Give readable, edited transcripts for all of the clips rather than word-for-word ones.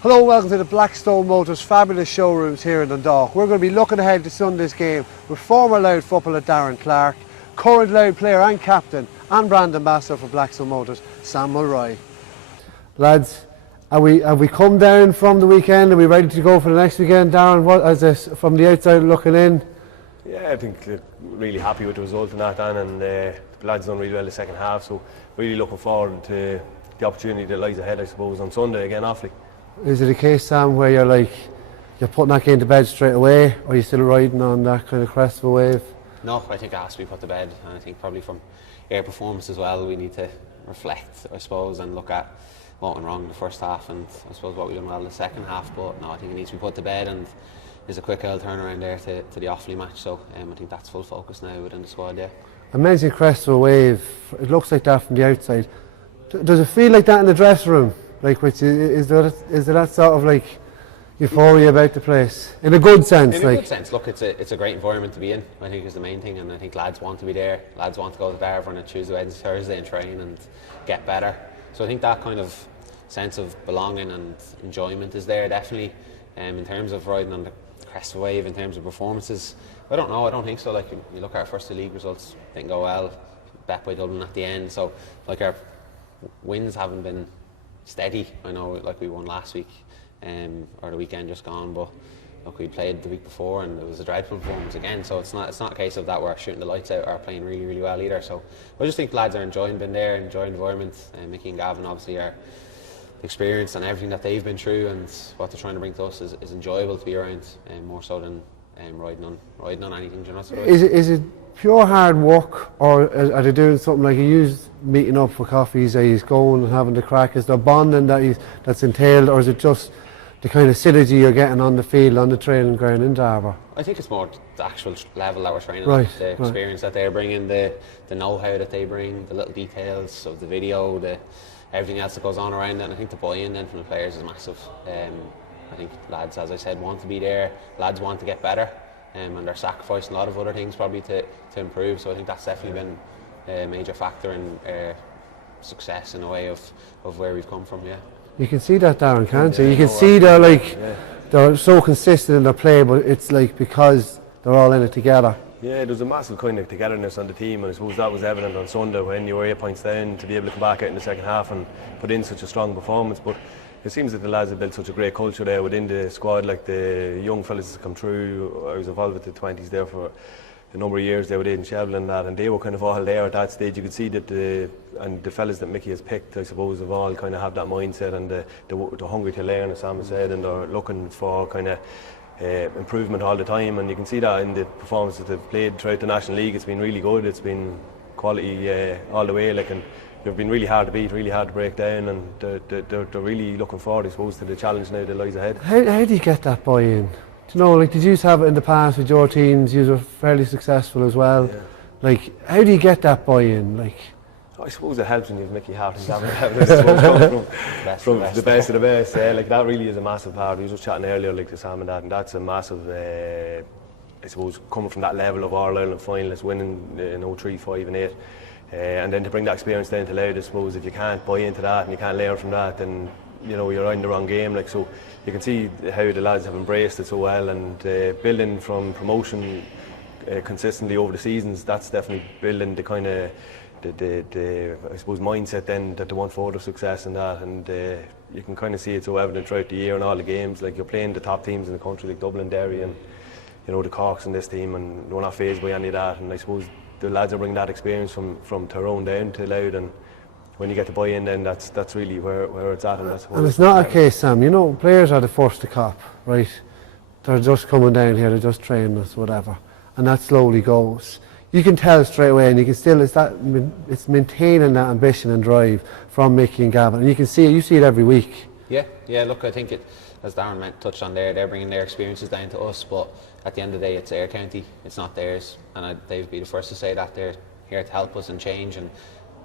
Hello, welcome to the Blackstone Motors fabulous showrooms here in Dundalk. We're going to be looking ahead to Sunday's game with former Louth footballer Darren Clarke, current Louth player and captain and brand ambassador for Blackstone Motors, Sam Mulroy. Lads, have we come down from the weekend? Are we ready to go for the next weekend? Darren, what is this from the outside looking in? Yeah, I think really happy with the result in that, Dan, and the lads done really well the second half, so really looking forward to the opportunity that lies ahead, I suppose, on Sunday again, Offaly. Is it a case, Sam, where you're putting that game to bed straight away, or are you still riding on that kind of crest of a wave? No, I think it has to be put to bed, and I think probably from our performance as well, we need to reflect, I suppose, and look at what went wrong in the first half, and I suppose what we done well in the second half. But no, I think it needs to be put to bed, and there's a quick old turnaround there to the Offaly match. So I think that's full focus now within the squad. Yeah. I mentioned crest of a wave. It looks like that from the outside. Does it feel like that in the dressing room? Like, which is there that sort of like euphoria about the place in a good sense? In a good sense, look, it's a great environment to be in. I think is the main thing, and I think lads want to be there. Lads want to go to Darren on Tuesday, Wednesday, Thursday and train and get better. So I think that kind of sense of belonging and enjoyment is there definitely. In terms of riding on the crest of a wave, in terms of performances, I don't know. I don't think so. Like, you look at our first two league results, didn't go well. Bet by Dublin at the end. So like, our wins haven't been steady. I know, like, we won last week or the weekend just gone, but look, we played the week before and it was a dreadful performance again. So it's not a case of that we're shooting the lights out or playing really, really well either. So I just think lads are enjoying being there, enjoying the environment. Mickey and Gavin obviously are experience and everything that they've been through, and what they're trying to bring to us is enjoyable to be around, more so than riding on anything. Do you know what I mean? Is it pure hard work, or are they doing something like you meeting up for coffees, he's going and having the crack? Is there bonding that's entailed, or is it just the kind of synergy you're getting on the field, on the training ground in Darver? I think it's more the actual level that we're training right, at, the experience that they're bringing, the know-how that they bring, the little details of the video, everything else that goes on around it. And I think the buy-in then from the players is massive. I think lads, as I said, want to be there. Lads want to get better, and they're sacrificing a lot of other things probably to improve. So I think that's definitely been a major factor in success in a way of where we've come from. Yeah. You can see that, Darren, can't you? You can see they're so consistent in their play, but it's like because they're all in it together. Yeah, there's a massive kind of togetherness on the team, and I suppose that was evident on Sunday when you were 8 points down to be able to come back out in the second half and put in such a strong performance. But it seems that the lads have built such a great culture there within the squad. Like, the young fellas that come through, I was involved with the 20s there for a number of years there with Aidan Shevlin and that, and they were kind of all there at that stage. You could see that the fellas that Mickey has picked, I suppose, have all kind of have that mindset and the hungry to learn, as Sam has said, and they're looking for kind of improvement all the time, and you can see that in the performances they've played throughout the National League. It's been really good. It's been quality all the way, like, and they've been really hard to beat, really hard to break down, and they're really looking forward, I suppose, to the challenge now that lies ahead. How do you get that buy-in? Do you know, like, did you have it in the past with your teams? You were fairly successful as well. Yeah. Like, how do you get that buy-in? Like, I suppose it helps when you have Mickey Hart and Gavin coming from the best of the best. Like, that really is a massive part. We were just chatting earlier, like, to Sam and that, and that's a massive, I suppose, coming from that level of All-Ireland finalists, winning in 03, 5 and 8, and then to bring that experience down to Louth. I suppose if you can't buy into that and you can't learn from that, then you're in the wrong game. Like, so you can see how the lads have embraced it so well, and building from promotion consistently over the seasons. That's definitely building the kind of the I suppose mindset then that they want further success in that, and you can kind of see it so evident throughout the year in all the games. Like, you're playing the top teams in the country, like Dublin, Derry, and the Corks in this team, and we're not fazed by any of that. And I suppose the lads are bringing that experience from Tyrone down to Louth, and when you get to buy in, then that's really where it's at. And it's not a case, Sam, players are the first to cop, right? They're just coming down here, they're just training us, whatever, and that slowly goes. You can tell straight away, and you can still, it's maintaining that ambition and drive from Mickey and Gavin, and you see it every week. Yeah, look, I think as Darren touched on there, they're bringing their experiences down to us, but at the end of the day, it's Ayr County, it's not theirs, and they'd be the first to say that. They're here to help us and change and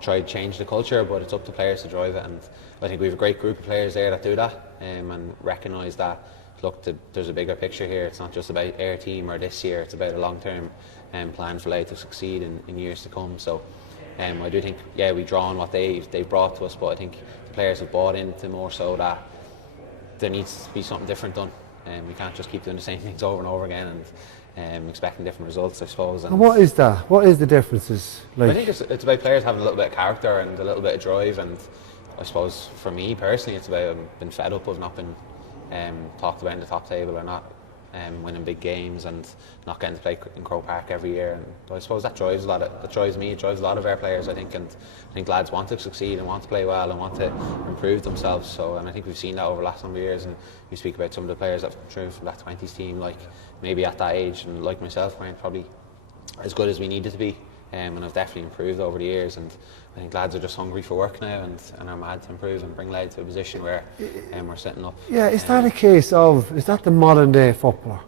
try to change the culture, but it's up to players to drive it, and I think we have a great group of players there that do that, and recognise that, look, there's a bigger picture here. It's not just about Ayr team or this year, it's about a long-term plan for Louth to succeed in years to come. So I do think, we draw on what they've brought to us, but I think the players have bought into more so that there needs to be something different done. We can't just keep doing the same things over and over again and expecting different results, I suppose. And what is that? What is the differences? I think it's about players having a little bit of character and a little bit of drive, and I suppose for me personally it's about being fed up of not being talked about in the top table, or not winning big games and not getting to play in Croke Park every year. And I suppose that drives me, it drives a lot of our players, I think, and I think lads want to succeed and want to play well and want to improve themselves. And I think we've seen that over the last number of years, and we speak about some of the players that have come through from that 20s team, like maybe at that age and like myself weren't probably as good as we needed to be, and have definitely improved over the years. And I think lads are just hungry for work now and are mad to improve and bring lads to a position where we're setting up. Yeah, is that a case of, is that the modern day footballer?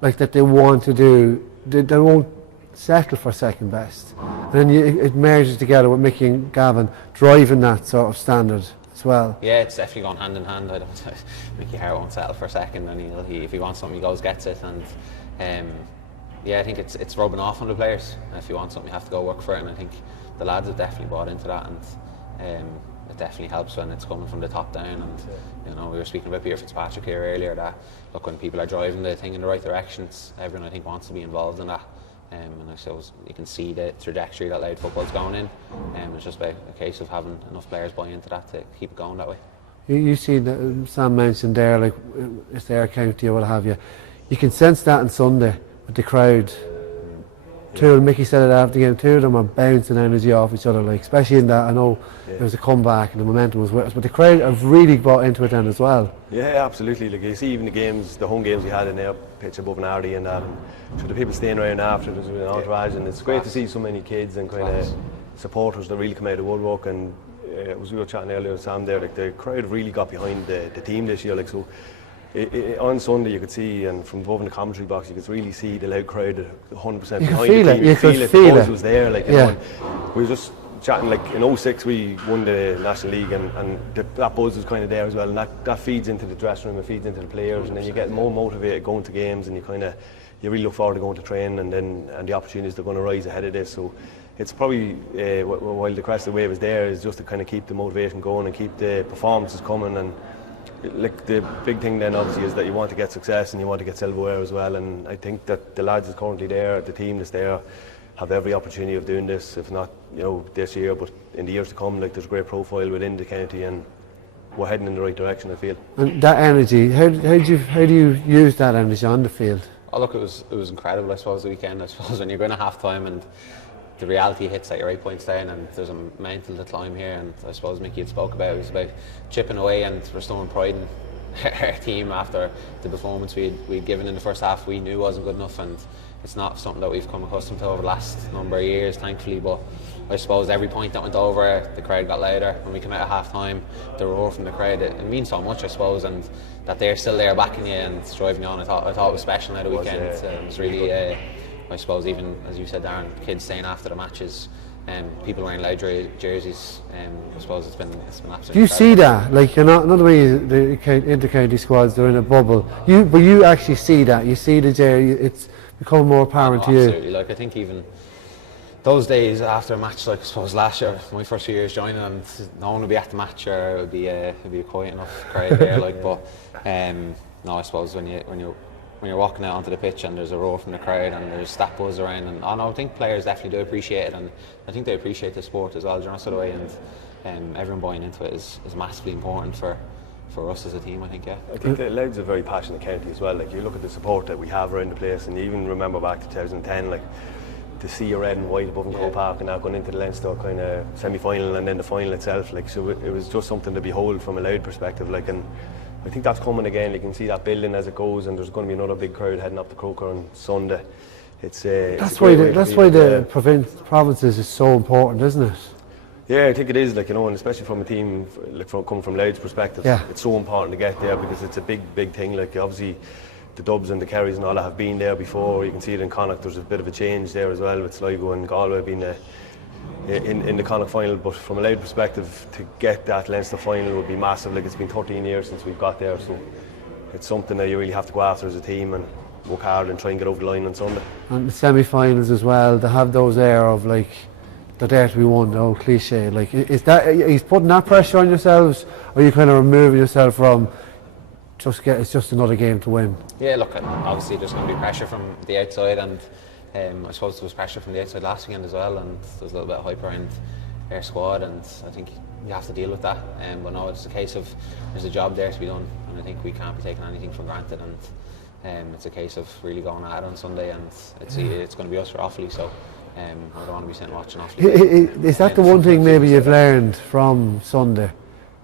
Like that they want to do, they won't settle for second best. And then it merges together with Mickey and Gavin driving that sort of standard as well. Yeah, it's definitely gone hand in hand. Mickey Hart won't settle for second, and if he wants something he goes gets it. And yeah, I think it's rubbing off on the players. If you want something, you have to go work for it, and I think the lads have definitely bought into that, and it definitely helps when it's coming from the top down. And we were speaking about Peter Fitzpatrick here earlier, that look, when people are driving the thing in the right directions, everyone I think wants to be involved in that. And I suppose you can see the trajectory that Louth football's going in, and it's just about a case of having enough players buy into that to keep it going that way. You see that Sam mentioned there, like it's their county or what have you. You can sense that on Sunday with the crowd. Mickey said it after the game, two of them are bouncing energy off each other, like especially in that. I know there was a comeback and the momentum was with us, but the crowd have really bought into it then as well. Yeah, absolutely. Like you see, even the home games we had in there, pitch above an Ardee, and so the people staying around after, there's an entourage, and it's great to see so many kids and kind of supporters that really come out of woodwork. And as we were chatting earlier with Sam there, like the crowd really got behind the team this year. Like so. On Sunday you could see, and from above in the commentary box you could really see the Louth crowd 100% behind the team. You could feel it. The buzz was there, like, you know, we were just chatting, like in 06 we won the National League, and that buzz was kind of there as well, and that feeds into the dressing room, it feeds into the players, and then you get more motivated going to games, and you really look forward to going to train, and the opportunities that are going to rise ahead of this. So it's probably while the crest of the wave is there, is just to kind of keep the motivation going and keep the performances coming. And like the big thing then obviously is that you want to get success and you want to get silverware as well, and I think that the lads that's currently there, the team that's there, have every opportunity of doing this, if not this year, but in the years to come. Like there's a great profile within the county, and we're heading in the right direction, I feel. And that energy, how do you use that energy on the field? Oh look, it was incredible, I suppose, the weekend. I suppose when you're going to half time and the reality hits that you're 8 points down and there's a mountain to climb here, and I suppose Mickey had spoke about it was about chipping away and restoring pride in our team after the performance we'd given in the first half we knew wasn't good enough, and it's not something that we've come accustomed to over the last number of years, thankfully. But I suppose every point that went over, the crowd got louder. When we came out at half time, the roar from the crowd, it means so much, I suppose, and that they're still there backing you and driving you on. I thought it was special now the weekend. It was really I suppose, even as you said, Darren, kids staying after the matches, people wearing Louth jerseys. I suppose it's been absolutely. Do you see that? Like, you're not the way the inter-county squads, they're in a bubble. But you actually see that. You see the jersey. It's become more apparent to you. Absolutely. Like I think even those days after a match, like I suppose last year, my first few years joining, and no one would be at the match, or it would be a quiet enough crowd there. Like, but no, I suppose when you're walking out onto the pitch and there's a roar from the crowd and there's that buzz around, and I think players definitely do appreciate it, and I think they appreciate the sport as well, you know, sort of way, and everyone buying into it is massively important for us as a team, I think. Yeah, I think that Louth's a very passionate county as well. Like you look at the support that we have around the place, and you even remember back to 2010, like to see your red and white above in Croke Park, and now going into the Leinster kind of semi-final and then the final itself, like, so it was just something to behold from a Louth perspective, like, and I think that's coming again. You can see that building as it goes, and there's going to be another big crowd heading up to Croker on Sunday. That's why the provinces is so important, isn't it? Yeah, I think it is. Like, you know, and especially from a team like coming from Louth's perspective, it's so important to get there, because it's a big thing. Like obviously, the Dubs and the Kerrys and all that have been there before. You can see it in Connacht. There's a bit of a change there as well, with Sligo and Galway being in the Connacht final, but from a Louth perspective, to get that Leinster final would be massive. Like, it's been 13 years since we've got there, so it's something that you really have to go after as a team and work hard and try and get over the line on Sunday. And the semi-finals as well, they have those air of like they're there to be won, no cliche. Like, is that, he's putting that pressure on yourselves, or are you kind of removing yourself from it's just another game to win. Yeah, look, obviously there's going to be pressure from the outside, and I suppose there was pressure from the outside last weekend as well, and there's a little bit of hype around their squad, and I think you have to deal with that. But no, it's a case of there's a job there to be done, and I think we can't be taking anything for granted, and it's a case of really going at it on Sunday, and it's going to be us for Offaly, so I don't want to be sitting watching Offaly. Is that the one thing maybe you've learned from Sunday,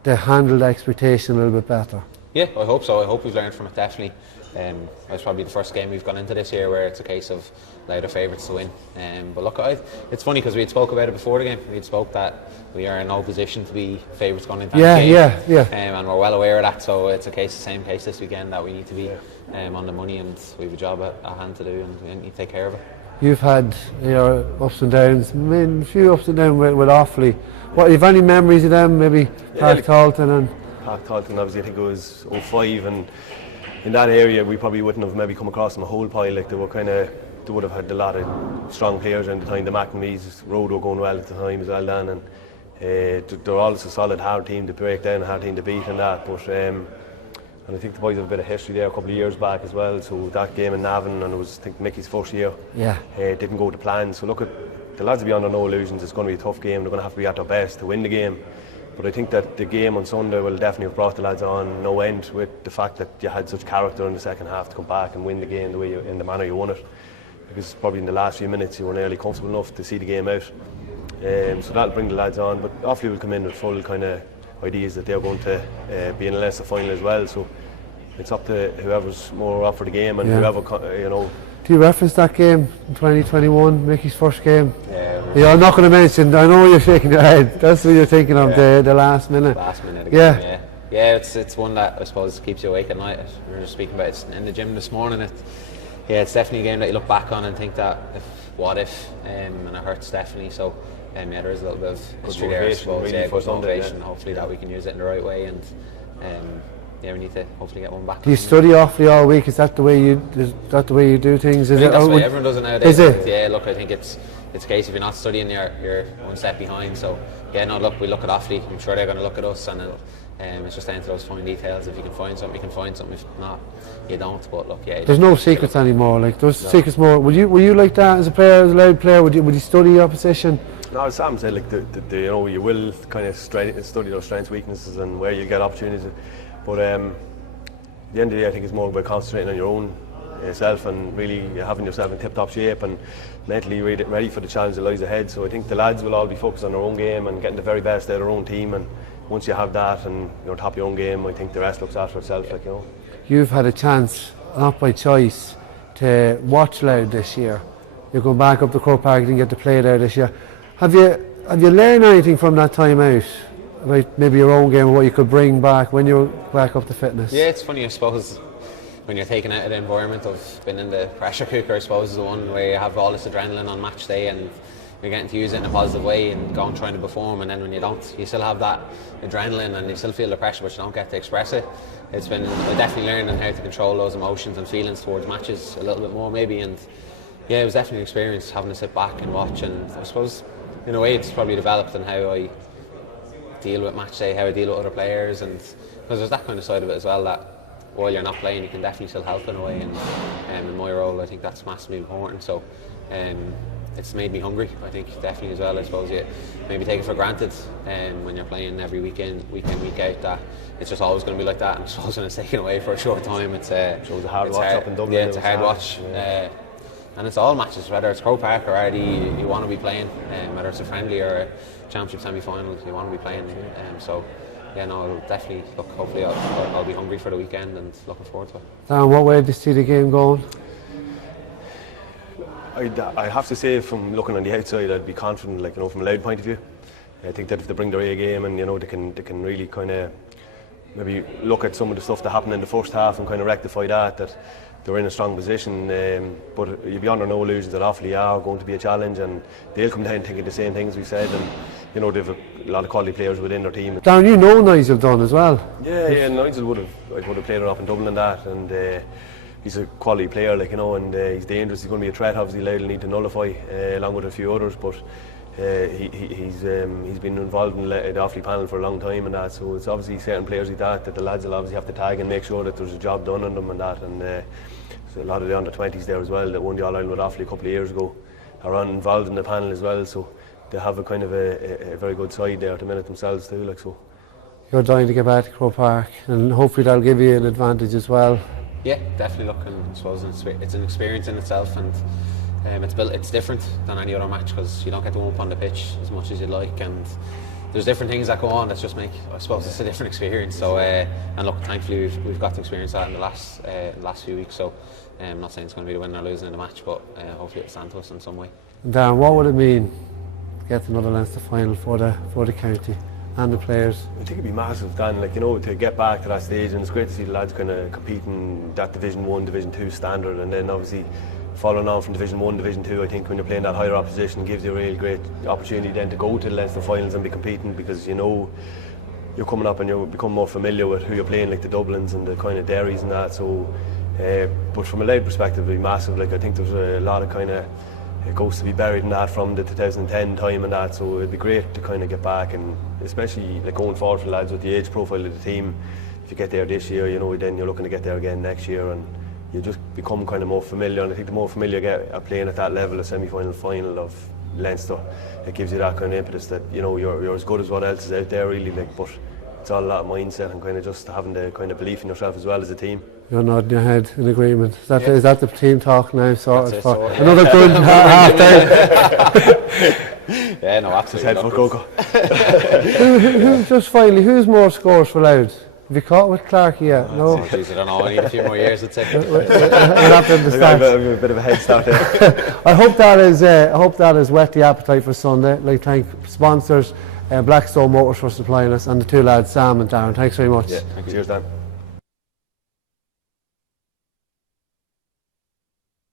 to handle the expectation a little bit better? Yeah, I hope so. I hope we've learned from it, definitely. It's probably the first game we've gone into this year where it's a case of louder favourites to win. But look, it's funny because we had spoke about it before the game. We had spoke that we are in no position to be favourites going into the game. Yeah. And we're well aware of that. So it's the same case this weekend, that we need to be on the money, and we have a job at hand to do, and we need to take care of it. You've had your ups and downs, a few ups and downs with Offaly. What, have any memories of them? Maybe Clarke Talton and Clarke Talton, obviously I think it was 05, and in that area we probably wouldn't have maybe come across them a whole pile. Like they would have had a lot of strong players around the time. The McNamee's road were going well at the time as well, Dan, and they're always a solid, hard team to break down, a hard team to beat and that. But and I think the boys have a bit of history there a couple of years back as well. So that game in Navan, and it was, I think, Mickey's first year. Didn't go to plan. So look, the lads will be under no illusions. It's going to be a tough game. They're going to have to be at their best to win the game. But I think that the game on Sunday will definitely have brought the lads on no end, with the fact that you had such character in the second half to come back and win the game the way in the manner you won it. Because probably in the last few minutes you were nearly comfortable enough to see the game out. So that'll bring the lads on. But Offaly will come in with full kind of ideas that they're going to be in a Leinster final as well. So it's up to whoever's more up for the game, and whoever, you know. Do you reference that game in 2021, Mickey's first game? Yeah, I'm not going to mention. I know you're shaking your head. That's what you're thinking of, the last minute. Last minute of the game, yeah. It's one that I suppose keeps you awake at night. We were just speaking about it in the gym this morning. It's definitely a game that you look back on and think that what if, and it hurts definitely. So there is a little bit of history there, I suppose. Really, good motivation. Hopefully that we can use it in the right way, and we need to hopefully get one back. Do you study Offaly all week? Is that the way you do things? I think that's the way everyone does it nowadays. Is it? Yeah, look, I think it's a case if you're not studying, you're one step behind. So we look at Offaly. I'm sure they're going to look at us, and it's just down to those fine details. If you can find something, you can find something. If not, you don't. But look, there's no secrets anymore. Like those secrets more. Were you like that as a player, as a loud player? Would you study your position? No, as Sam said, like you will kind of study those strengths, weaknesses, and where you get opportunities. But at the end of the day, I think it's more about concentrating on your own yourself and really having yourself in tip-top shape and mentally ready for the challenge that lies ahead. So I think the lads will all be focused on their own game and getting the very best out of their own team. And once you have that and you're on top of your own game, I think the rest looks after itself. Like, you know. You've had a chance, not by choice, to watch Louth this year. You're going back up to Croke Park and get to play there this year. Have you learned anything from that time out? About maybe your own game and what you could bring back when you're back up to fitness? Yeah, it's funny, I suppose, when you're taken out of the environment of being in the pressure cooker, I suppose, is the one where you have all this adrenaline on match day and you're getting to use it in a positive way and go and trying to perform, and then when you don't, you still have that adrenaline and you still feel the pressure, but you don't get to express it. It's been definitely learning how to control those emotions and feelings towards matches a little bit more maybe, and yeah, it was definitely an experience having to sit back and watch, and I suppose in a way it's probably developed in how I deal with match day, how I deal with other players, and because there's that kind of side of it as well, that while you're not playing you can definitely still help in a way, and in my role I think that's massively important. So it's made me hungry, I think, definitely as well. I suppose you maybe take it for granted when you're playing every week in, week out, that it's just always going to be like that, and it's always going to be taken away for a short time. It's a hard watch up in Dublin. Yeah, it's a hard watch. And it's all matches, whether it's Croke Park or Ardee, you want to be playing, whether it's a friendly or a championship semi-final, you want to be playing. So yeah, no, I'll definitely look. Hopefully, I'll be hungry for the weekend and looking forward to it. Dan, what way do you see the game going? I have to say, from looking on the outside, I'd be confident, like, you know, from a Louth point of view. I think that if they bring their A game, and you know, they can really kind of maybe look at some of the stuff that happened in the first half and kind of rectify that they're in a strong position. But you'll be under no illusions that Offaly are going to be a challenge, and they'll come down thinking the same things we said, and you know, they've a lot of quality players within their team. Darren, you know Nigel Dunn as well. Yeah, Nigel would have played it up in Dublin and that, and he's a quality player, like, you know, and he's dangerous. He's going to be a threat. Obviously, Louth will need to nullify along with a few others, but he's been involved in the Offaly panel for a long time and that, so it's obviously certain players like that the lads will obviously have to tag and make sure that there's a job done on them and that, and so a lot of the under-20s there as well that won the All-Ireland with Offaly a couple of years ago are involved in the panel as well, so they have a kind of a very good side there at the minute themselves too, like so. You're dying to get back to Croke Park, and hopefully that'll give you an advantage as well. Yeah, definitely. Look, and I suppose it's an experience in itself, and it's different than any other match because you don't get to warm up on the pitch as much as you'd like, and there's different things that go on that just make, I suppose, it's a different experience. So and look, thankfully we've got to experience that in the last few weeks. So I'm not saying it's going to be the winner or losing in the match, but hopefully it'll stand to us in some way. Darren, what would it mean to get another Leinster final for the county and the players? I think it'd be massive, Dan, like, you know, to get back to that stage, and it's great to see the lads kind of competing that Division 1, Division 2 standard, and then obviously following on from Division 1, Division 2, I think when you're playing that higher opposition, it gives you a real great opportunity then to go to the Leinster finals and be competing, because you know you're coming up and you become more familiar with who you're playing, like the Dublins and the kind of Derrys and that. So but from a Louth perspective it'd be massive. Like, I think there's a lot of kind of ghosts to be buried in that from the 2010 time and that, so it'd be great to kind of get back, and especially like going forward for the lads with the age profile of the team. If you get there this year, you know, then you're looking to get there again next year, and you just become kind of more familiar, and I think the more familiar you get at playing at that level, a semi-final, final of Leinster, it gives you that kind of impetus that, you know, you're as good as what else is out there really, like, but it's all a lot of mindset and kind of just having the kind of belief in yourself as well as a team. You're nodding your head in agreement. Is that the team talk now? Sorted for so, yeah. Another good half time. Yeah, no, absolutely. Just finally, who's more scores for Louth? Have you caught with Clarke yet? No. Geez, I don't know. I need a few more years, I'd say. We'll have to understand. A bit of a head start there. I hope that has whet the appetite for Sunday. Like, thank sponsors, Blackstone Motors for supplying us, and the two lads, Sam and Darren. Thanks very much. Yeah, cheers, Dan.